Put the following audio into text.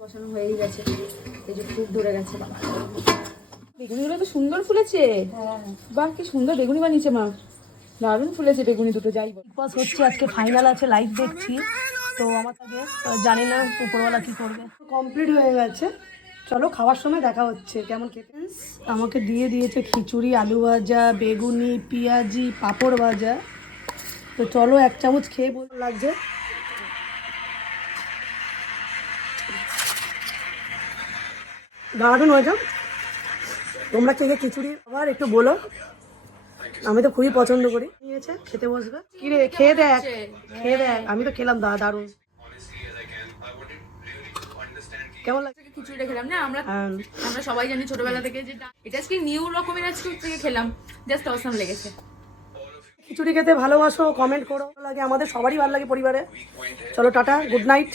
বসানো হয়েই গেছে, এই যে খুব ধরে গেছে। বাবা বেগুনিগুলো তো সুন্দর ফুলেছে। বাহ কি সুন্দর বেগুনি বানিয়েছে মা, দারুণ ফুলেছে বেগুনি দুটো। যাই বল বিকজ হচ্ছে আজকে ফাইনাল আছে, লাইভ দেখছি তো আমার থেকে জানি না উপরওয়ালা কি করবে। কমপ্লিট হয়ে গেছে, চলো খাওয়ার সময় দেখা হচ্ছে কেমন খেতে। আমাকে দিয়ে দিয়েছে খিচুড়ি, আলু ভাজা, বেগুনি, পেঁয়াজি, পাঁপড় ভাজা। তো চলো এক চামচ খেয়ে বল লাগছে। দারুণ হয়েছে। তোমরা কে কে খিচুড়ি আবার একটু বলো, আমি তো খুবই পছন্দ করি। নিয়েছে খেতে বসবে কি রে, খেয়ে দেখ খেয়ে দেখ। আমি তো খেলাম দারুণ। কেমন লাগছে? খিচুড়িটা খেলাম না আমরা, আমরা সবাই জানি ছোটবেলা থেকে যে এটা আজকে নিউ রকমের আজকে থেকে খেলাম, জাস্ট অসাম লেগেছে। খিচুড়ি খেতে ভালোবাসো, কমেন্ট করো। লাগে আমাদের সবারই ভালো লাগে পরিবারে। চলো টাটা, গুড নাইট।